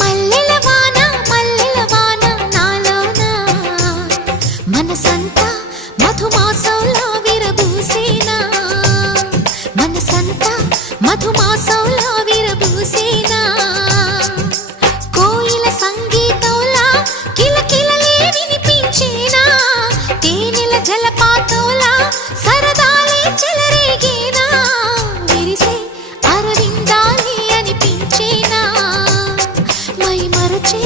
మల్లెల వాన నాలోన మనసంతా మధుమాసంలా విరబూసేనా మనసంతా మధుమాసంలా విరబూసేనా కోయిల సంగీతంలా కిలకిలలే వినిపించేనా తేనెల జలపాతంలా సరదాలే చెలరేగేనా విరిసే అరవిందాలే అనిపించేనా మై మరచే